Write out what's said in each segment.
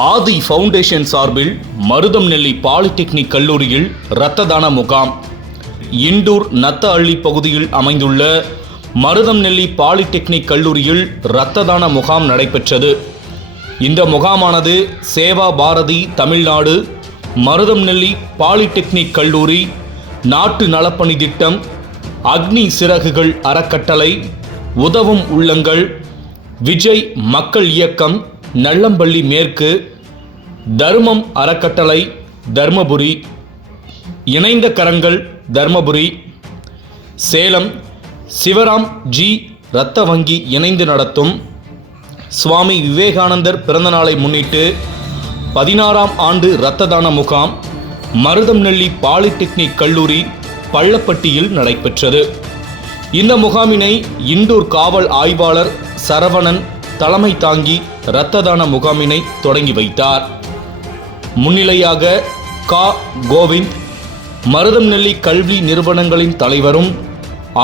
ஆதி foundation சார்பில் மருதம்நெல்லி polytechnic கல்லூரியில் இரத்த தான முகாம். இண்டூர் நத்தஅள்ளி பகுதியில் அமைந்துள்ள மருதம்நெல்லி பாலிடெக்னிக் கல்லூரியில் இரத்த தான முகாம் நடைபெற்றது. இந்த முகாமானது சேவா பாரதி தமிழ்நாடு, மருதம்நெல்லி பாலிடெக்னிக் கல்லூரி, நாட்டு நலப்பணி திட்டம், அக்னி சிறகுகள் அறக்கட்டளை, உதவும் உள்ளங்கள், விஜய் மக்கள் இயக்கம் நல்லம்பள்ளி மேற்கு, தர்மம் அறக்கட்டளை தர்மபுரி, இணைந்த கரங்கள் தர்மபுரி, சேலம் சிவராம் ஜி இரத்த வங்கி இணைந்து நடத்தும் சுவாமி விவேகானந்தர் பிறந்தநாளை முன்னிட்டு 16ஆம் ஆண்டு இரத்த தான முகாம் மருதம்நெல்லி பாலிடெக்னிக் கல்லூரி பள்ளப்பட்டியில் நடைபெற்றது. இந்த முகாமினை இண்டூர் காவல் ஆய்வாளர் சரவணன் தலைமை தாங்கி இரத்த தான முகாமினை தொடங்கி வைத்தார். முன்னிலையாக கா. கோவிந்த், மருதம்நெல்லி கல்வி நிறுவனங்களின் தலைவரும்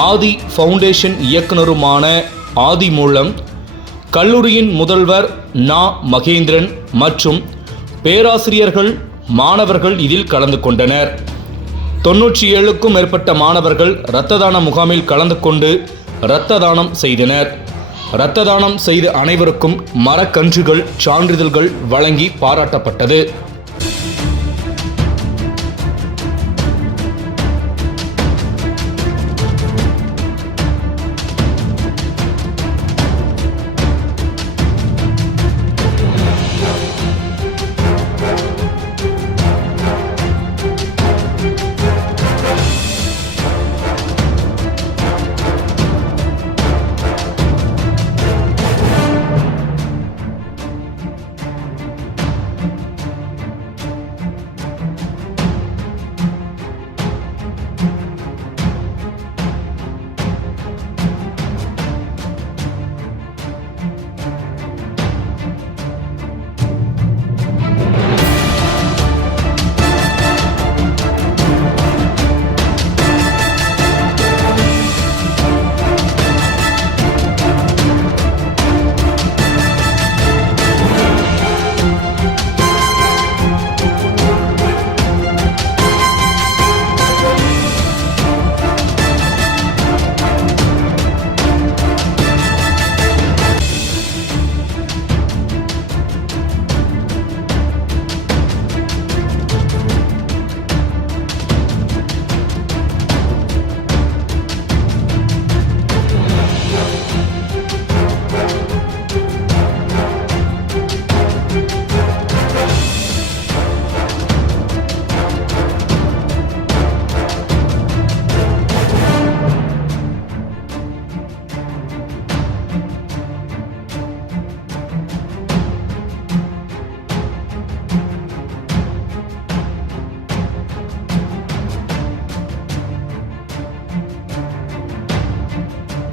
ஆதி ஃபவுண்டேஷன் இயக்குனருமான ஆதி மூலம், கல்லூரியின் முதல்வர் நா. மகேந்திரன் மற்றும் பேராசிரியர்கள், மாணவர்கள் இதில் கலந்து கொண்டனர். 97க்கும் மேற்பட்ட மாணவர்கள் இரத்த தான முகாமில் கலந்து கொண்டு இரத்த தானம் செய்தனர். இரத்த தானம் செய்த அனைவருக்கும் மரக்கன்றுகள், சான்றிதழ்கள் வழங்கி பாராட்டப்பட்டது.